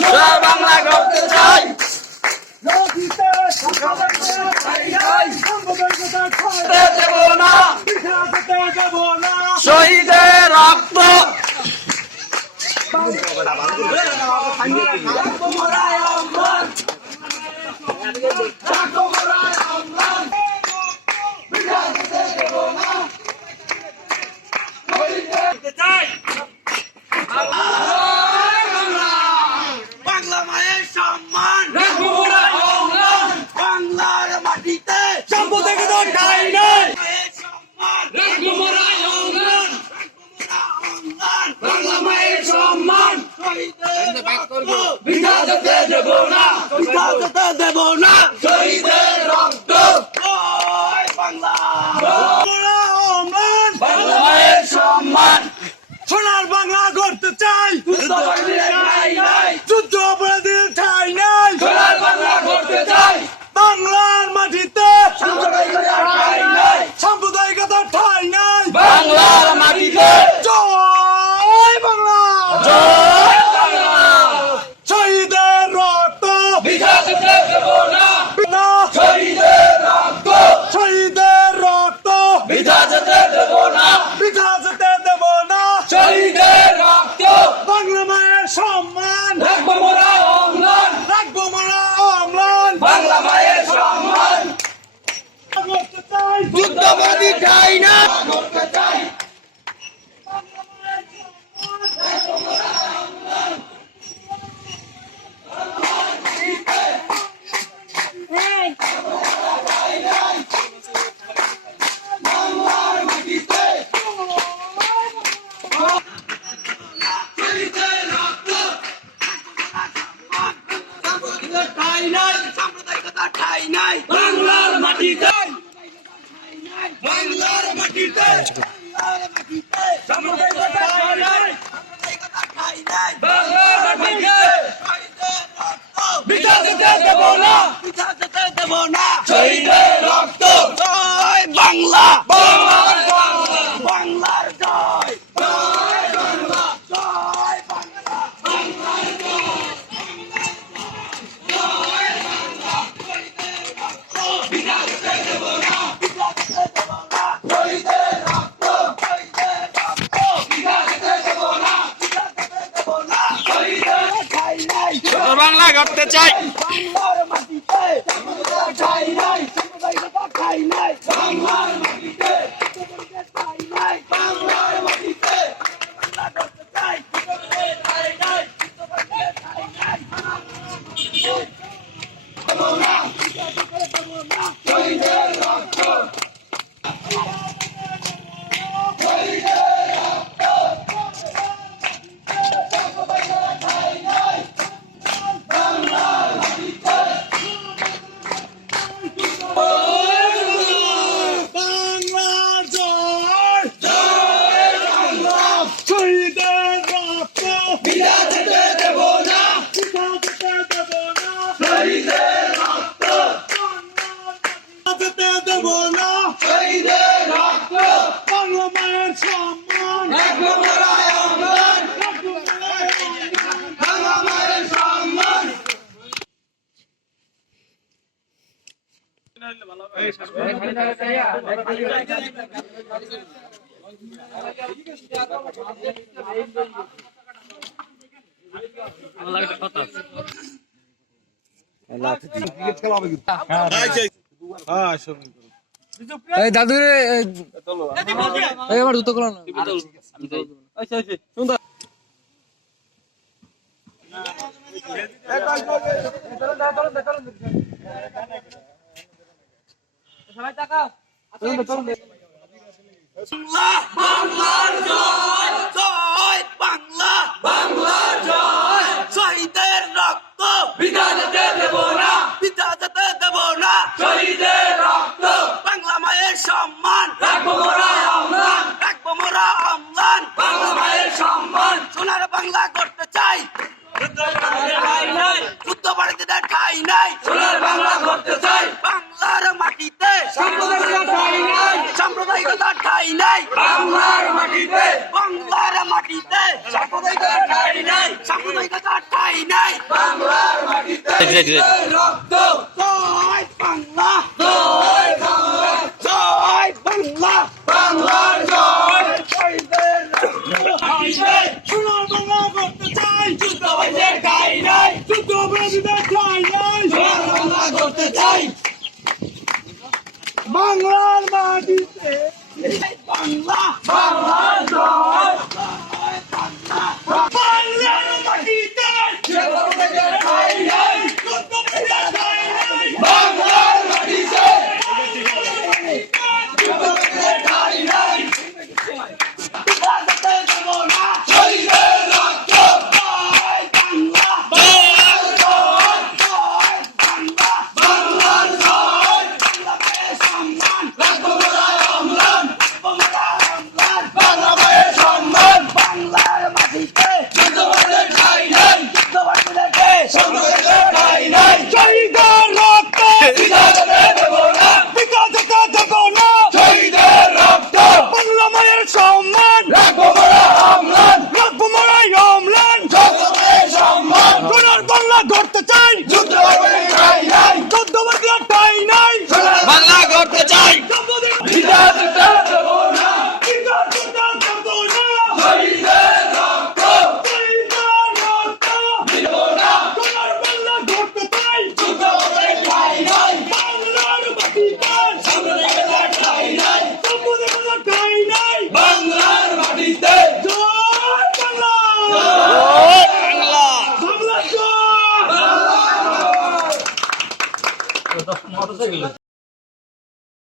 সোনার বাংলা করতে চাই। দেব না শহীদের রক্ত, বাংলা মায়ের সম্মান, বাংলার মাটিতে সম্পদের ঠাঁই নাই। বাংলা মায়ের সম্মান বৃথা যেতে দেব না, বৃথা যেতে দেব না। শহীদের রক্ত বাংলা, বাংলা মায়ের সম্মান। সোনার বাংলা করতে চাই, যুদ্ধ অপরাধীর ঠাঁই নাই। সোনার বাংলা করতে চাই, বাংলার মাটিতে সাম্প্রদায়িকতার ঠাঁই নাই। বাংলার মাটিতে জয় বাংলা, জয় বাংলা। শহীদের রক্ত বৃথা যেতে দেব না, না, শহীদের রক্ত শহীদের রক্ত বৃথা যেতে দেব না, বৃথা যেতে দেব না। শহীদের রক্ত বাংলা মায়ের সম্মান রাখবো মোরা অম্লান, রাখবো মোরা অম্লান। বাংলা মায়ের সম্মান করতে চাই, যুদ্ধবাদী ঠাঁই না করতে চাই। সাম্প্রদায়িকতা ঠাঁই নাই বাংলার মাটিতে, বাংলার মাটিতে সাম্প্রদায়িকতা ঠাঁই নাই, সাম্প্রদায়িকতা ঠাঁই নাই। বাংলার মাটিতে বৃথা যেতে দেব না, বৃথা যেতে দেব না। শহীদের রক্ত জয় বাংলা, বাংলার বাংলা, বাংলার জয়, জয় বাংলা, জয় বাংলা, বাংলার জয়, জয় বাংলা। শহীদের রক্ত বৃথা যেতে দেব না, বৃথা যেতে দেব না। শহীদের রক্ত, শহীদের রক্ত বৃথা যেতে দেব না, বৃথা যেতে দেব না। শহীদের ঠাঁই নাই, সোনার বাংলা করতে চাই। বাংলার মাটিতে সাম্প্রদায়িকতা ঠাঁই নাই, সাম্প্রদায়িকতা ঠাঁই নাই। বাংলার মাটিতে সাম্প্রদায়িকতা ঠাঁই নাই, বাংলার মাটিতে বাংলা করতে চাই। সাম্প্রদায়িকতা ঠাঁই নাই, সাম্প্রদায়িকতা ঠাঁই নাই। দেব না, দেব না। শহীদের রক্ত, শহীদের রক্ত সাম্প্রদায়িকতা ঠাঁই নাই, বাংলার মাটিতে বাংলার জয়, জয় বাংলা। শহীদের রক্ত বৃথা যেতে দেব না, বৃথা যেতে দেব না। শহীদের রক্ত, বৃথা যেতে দেব না। শহীদের রক্ত বাংলা মায়ের সম্মান রাখবো মোরা অম্লান, রাখবো মোরা অম্লান। বাংলা মায়ের সম্মান। এই দাদু রে এই আমার জুতো খোলা না বাংলার জয়, জয় বাংলা, বাংলার জয়। শহীদের রক্ত বৃথা যেতে দেব না, বৃথা যেতে দেব না। শহীদের রক্ত বাংলা মায়ের সম্মান রাখবো মোরা অম্লান, রাখবো মোরা অম্লান। বাংলা মায়ের সম্মান সোনার বাংলা করতে চাই, যুদ্ধ বাড়িতে ঠাঁই নাই। সোনার বাংলা করতে চাই, বাংলার মাটিতে সাম্প্রদায়িকতা ঠাঁই নাই। সাম্প্রদায়িকতার ঠাঁই নাই বাংলার মাটিতে, বাংলার মাটিতে সাম্প্রদায়িকতার ঠাঁই নাই, সাম্প্রদায়িকতার ঠাঁই নাই বাংলার মাটিতে। রক্ত জয় বাংলা, জয় বাংলা, জয় বাংলা, বাংলার জয়। শহীদের সোনার বাংলা করতে চাই, যুদ্ধ হয়েছে ঠাঁই নাই, যুদ্ধ অপরাধীদের ঠাঁই নাই। সোনার বাংলা করতে চাই বাংলার মাটিতে বাংলা, বাংলার জয়, জয় বাংলা।